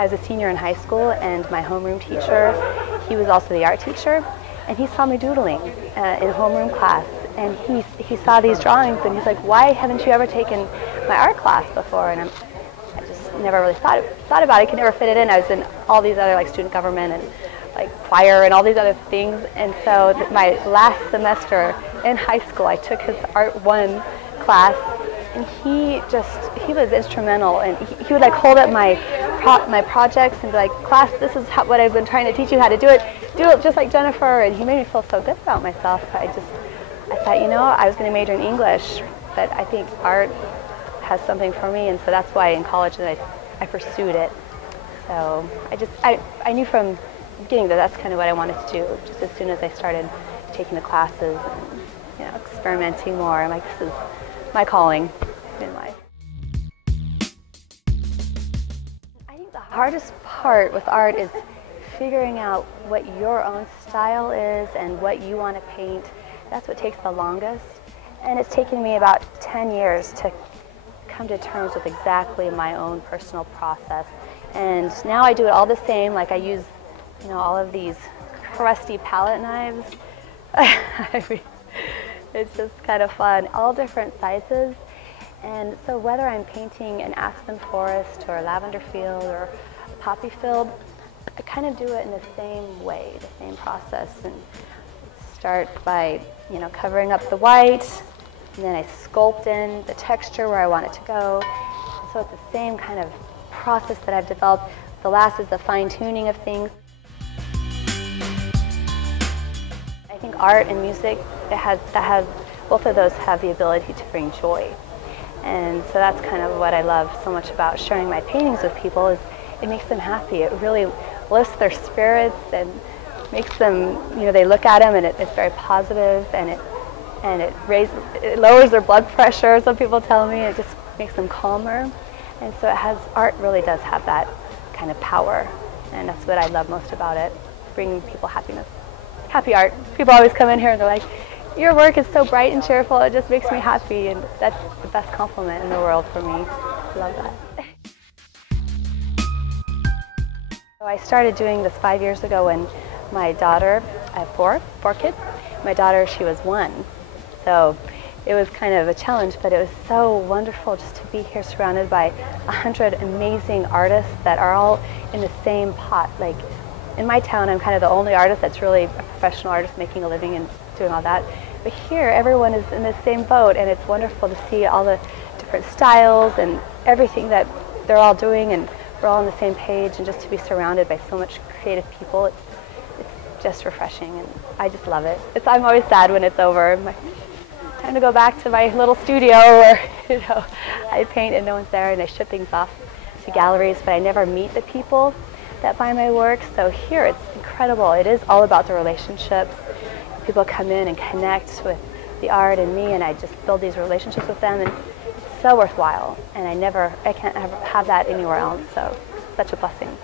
I was a senior in high school, and my homeroom teacher, he was also the art teacher, and he saw me doodling in homeroom class, and he saw these drawings, and he's like, "Why haven't you ever taken my art class before?" And I just never really thought about it. I could never fit it in. I was in all these other like student government and like choir and all these other things, and so my last semester in high school, I took his Art 1 class, and he was instrumental, and he would like hold up my projects and be like, "Class, this is what I've been trying to teach you how to do it just like Jennifer," and he made me feel so good about myself. I thought, you know, I was going to major in English, but I think art has something for me, and so that's why in college I pursued it. So I knew from the beginning that that's kind of what I wanted to do. Just as soon as I started taking the classes and, you know, experimenting more, I'm like, this is my calling in life. I think the hardest part with art is figuring out what your own style is and what you want to paint. That's what takes the longest, and it's taken me about 10 years to come to terms with exactly my own personal process. And now I do it all the same. Like I use, you know, all of these crusty palette knives. I mean, it's just kind of fun, all different sizes. And so whether I'm painting an aspen forest or a lavender field or a poppy field, I kind of do it in the same way, the same process. And start by, you know, covering up the white, and then I sculpt in the texture where I want it to go. So it's the same kind of process that I've developed. The last is the fine-tuning of things. I think art and music, both of those have the ability to bring joy. And so that's kind of what I love so much about sharing my paintings with people, is it makes them happy. It really lifts their spirits and makes them, you know, they look at them and it's very positive, and it lowers their blood pressure, some people tell me. It just makes them calmer. And so art really does have that kind of power, and that's what I love most about it, bringing people happiness. Happy art. People always come in here and they're like, "Your work is so bright and cheerful, it just makes me happy," and that's the best compliment in the world for me. I love that. So I started doing this 5 years ago when my daughter, I have four kids. My daughter, she was 1. So it was kind of a challenge, but it was so wonderful just to be here surrounded by 100 amazing artists that are all in the same pot. Like in my town, I'm kind of the only artist that's really a professional artist making a living and doing all that. But here, everyone is in the same boat, and it's wonderful to see all the different styles and everything that they're all doing, and we're all on the same page, and just to be surrounded by so much creative people, it's just refreshing, and I just love it. I'm always sad when it's over. Time to go back to my little studio where, you know, I paint and no one's there, and I ship things off to galleries, but I never meet the people that buy my work. So here it's incredible. It is all about the relationships. People come in and connect with the art and me, and I just build these relationships with them, and it's so worthwhile. And I can't have that anywhere else, so it's such a blessing.